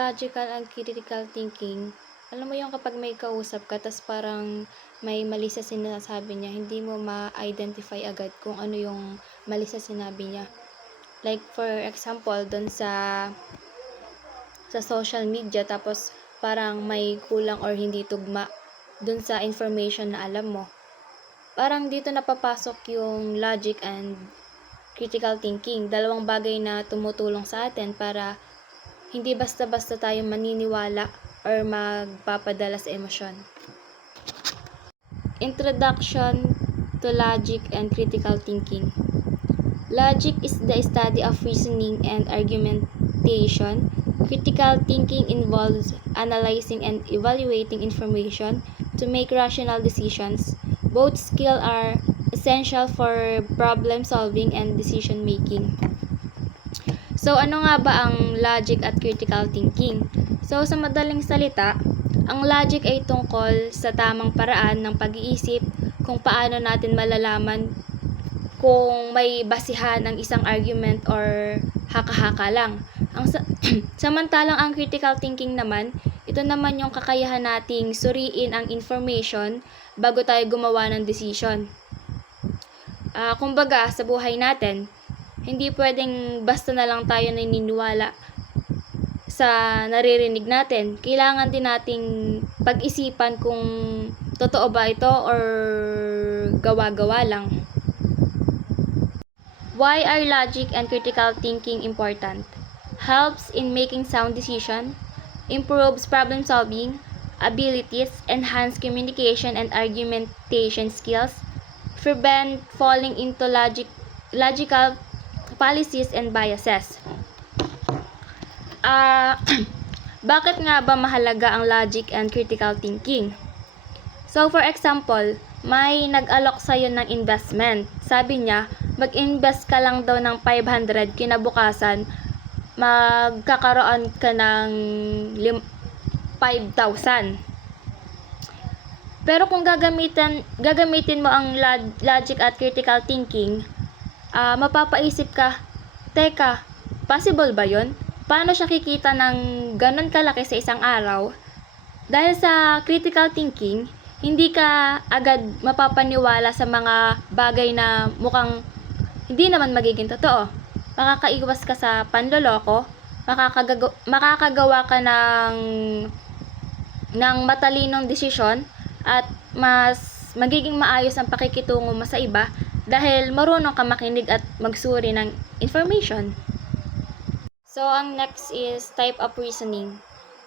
logical and critical thinking, alam mo yung kapag may kausap ka tas parang may mali sa sinasabi niya, hindi mo ma-identify agad kung ano yung mali sa sinabi niya. Like for example, dun sa social media, tapos parang may kulang or hindi tugma dun sa information na alam mo. Parang dito napapasok yung logic and critical thinking, dalawang bagay na tumutulong sa atin para hindi basta-basta tayo maniniwala or magpapadala sa emosyon. Introduction to logic and critical thinking. Logic is the study of reasoning and argumentation. Critical thinking involves analyzing and evaluating information to make rational decisions. Both skills are essential for problem solving and decision making. So, ano nga ba ang logic at critical thinking? So, sa madaling salita, ang logic ay tungkol sa tamang paraan ng pag-iisip kung paano natin malalaman kung may basihan ang isang argument or haka-haka lang. Samantalang ang critical thinking naman, ito naman yung kakayahan nating suriin ang information bago tayo gumawa ng decision. Kumbaga, sa buhay natin, hindi pwedeng basta na lang tayo naniniwala sa naririnig natin. Kailangan din nating pag-isipan kung totoo ba ito or gawa-gawa lang. Why are logic and critical thinking important? Helps in making sound decision, improves problem solving abilities, enhance communication and argumentation skills, prevent falling into logical fallacies and biases. Bakit nga ba mahalaga ang logic and critical thinking? So for example, may nag-alok sa'yo ng investment. Sabi niya, mag-invest ka lang daw ng 500, kinabukasan, magkakaroon ka ng 5,000. Pero kung gagamitin mo ang logic at critical thinking, mapapaisip ka, teka, possible ba yun? Paano siya kikita ng ganun kalaki sa isang araw? Dahil sa critical thinking, hindi ka agad mapapaniwala sa mga bagay na mukhang hindi naman magiging totoo. Makakaiwas ka sa panloloko, makakagawa ka ng matalinong desisyon, at mas magiging maayos ang pakikitungo mo sa iba dahil marunong ka makinig at magsuri ng information. So, ang next is type of reasoning.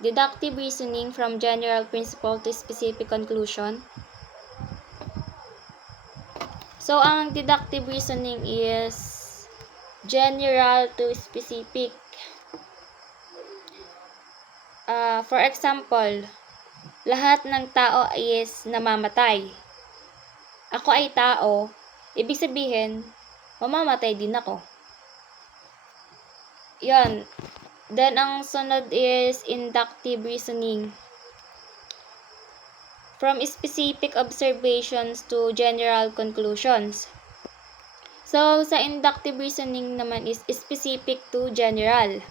Deductive reasoning from general principle to specific conclusion. So, ang deductive reasoning is general to specific. For example, lahat ng tao is namamatay. Ako ay tao, ibig sabihin, mamamatay din ako. Yan. Then, ang sunod is inductive reasoning. From specific observations to general conclusions. So, sa inductive reasoning naman is specific to general.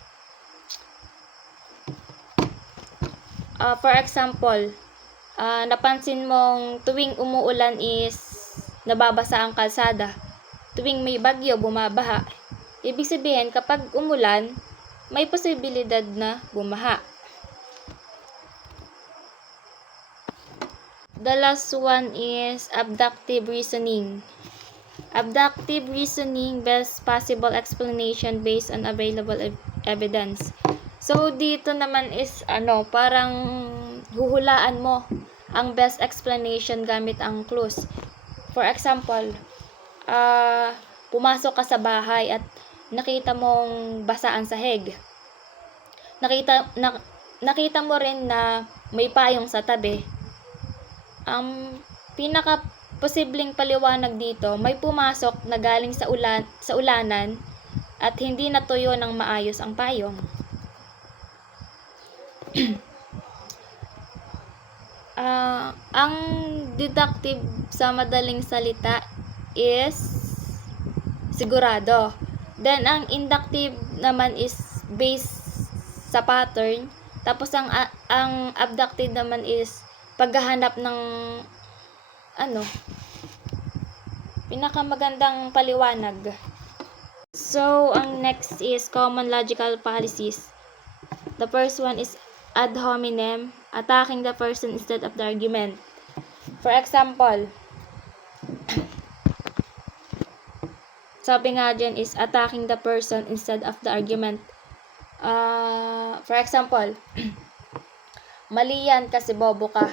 For example, napansin mong tuwing umuulan is nababasa ang kalsada. Tuwing may bagyo, bumabaha. Ibig sabihin, kapag umulan, may posibilidad na bumaha. The last one is abductive reasoning. Abductive reasoning, best possible explanation based on available evidence. So, dito naman is, parang huhulaan mo ang best explanation gamit ang clues. For example, pumasok ka sa bahay at nakita mong basa ang sahig. Nakita mo rin na may payong sa tabi. Ang pinaka-posibleng paliwanag dito, may pumasok na galing sa ulanan at hindi natuyo ng maayos ang payong. Ang deductive sa madaling salita is sigurado. Then, ang inductive naman is based sa pattern Tapos ang abducted naman is paghahanap ng pinakamagandang paliwanag. So, ang next is common logical fallacies. The first one is ad hominem, attacking the person instead of the argument. For example, sabi nga dyan is attacking the person instead of the argument. For example, mali yan kasi bobo ka.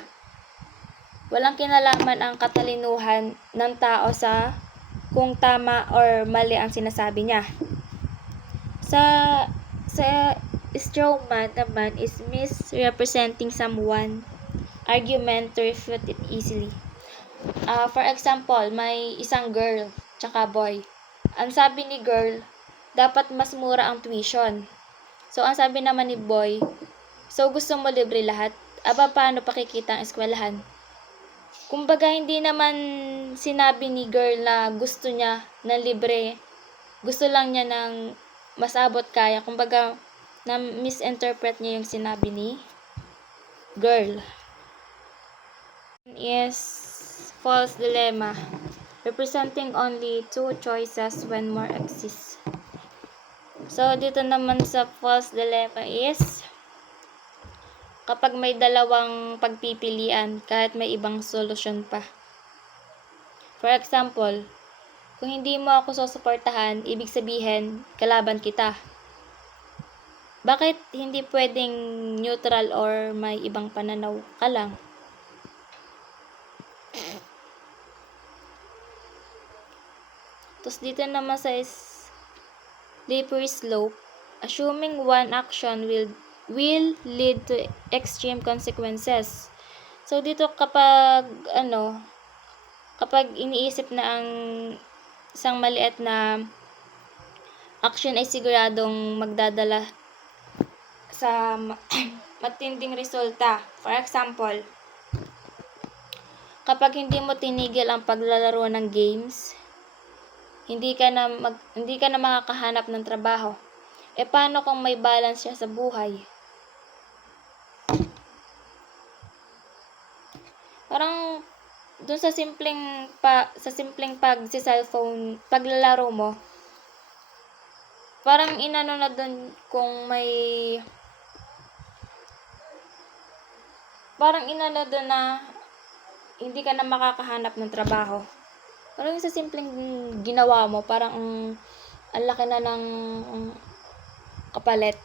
Walang kinalaman ang katalinuhan ng tao sa kung tama or mali ang sinasabi niya. Sa straw man naman is misrepresenting someone argument to refute it easily. For example, may isang girl tsaka boy. Ang sabi ni girl, dapat mas mura ang tuition. So, ang sabi naman ni boy, so gusto mo libre lahat? Aba, paano pakikita ang eskwelahan? Kumbaga, hindi naman sinabi ni girl na gusto niya ng libre. Gusto lang niya ng mas abot kaya. Kumbaga, na-misinterpret niya yung sinabi ni girl. Is false dilemma. Representing only two choices when more exist. So, dito naman sa false dilemma is kapag may dalawang pagpipilian kahit may ibang solusyon pa. For example, kung hindi mo ako susuportahan, ibig sabihin, kalaban kita. Bakit hindi pwedeng neutral or may ibang pananaw ka lang? Tapos dito naman sa slippery slope, assuming one action will lead to extreme consequences. So dito kapag iniisip na ang isang maliit na action ay siguradong magdadala sa matinding resulta. For example, kapag hindi mo tinigil ang paglalaro ng games, hindi ka na makakahanap ng trabaho. E paano kung may balance siya sa buhay? Parang doon sa simpleng cellphone paglalaro mo, parang inano na doon kung may na hindi ka na makakahanap ng trabaho. Parang sa simpleng ginawa mo, parang ang laki na ng kapalit.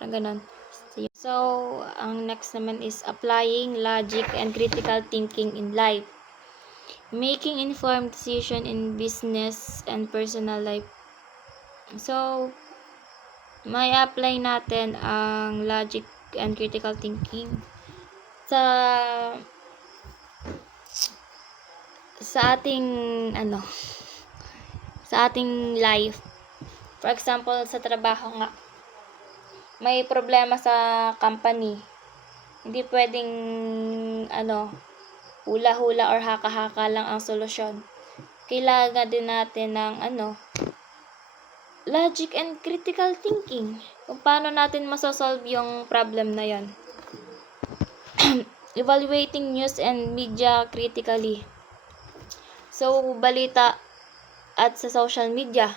Parang ganon. So, ang next naman is applying logic and critical thinking in life. Making informed decision in business and personal life. So, may apply natin ang logic and critical thinking sa ating life. For example, sa trabaho nga, may problema sa company. Hindi pwedeng hula-hula or haka-haka lang ang solusyon. Kailangan din natin ng logic and critical thinking. Kung paano natin masosolve yung problem na yon. Evaluating news and media critically. So, balita at sa social media,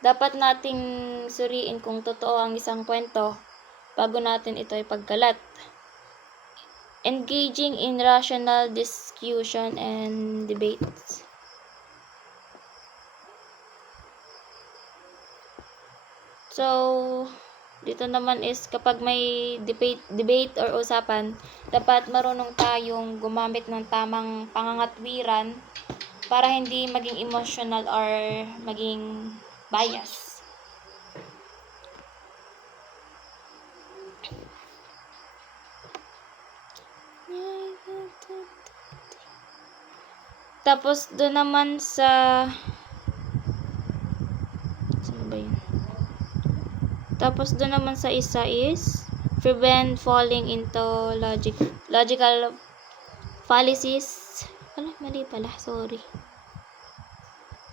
dapat nating suriin kung totoo ang isang kwento bago natin ito ipagkalat. Engaging in rational discussion and debates. So, dito naman is kapag may debate or usapan, dapat marunong tayong gumamit ng tamang pangangatwiran para hindi maging emotional or maging bias. Tapos doon naman sa isa is prevent falling into logical fallacies. Mali pala, sorry.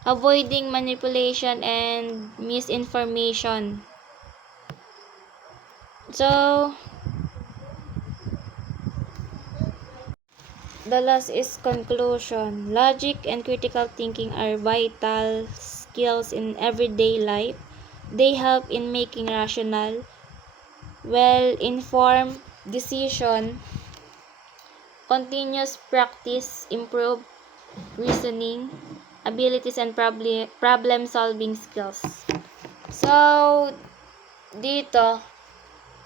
Avoiding manipulation and misinformation. So, the last is conclusion. Logic and critical thinking are vital skills in everyday life. They help in making rational, well-informed decision. Continuous practice improve reasoning abilities and problem-solving skills. So, dito,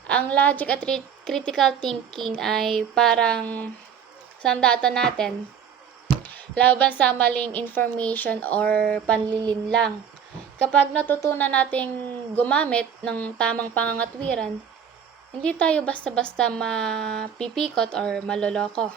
ang logic at critical thinking ay parang sandata natin laban sa maling information or panlilinlang. Kapag natutunan nating gumamit ng tamang pangangatwiran, hindi tayo basta-basta mapipikot or maloloko.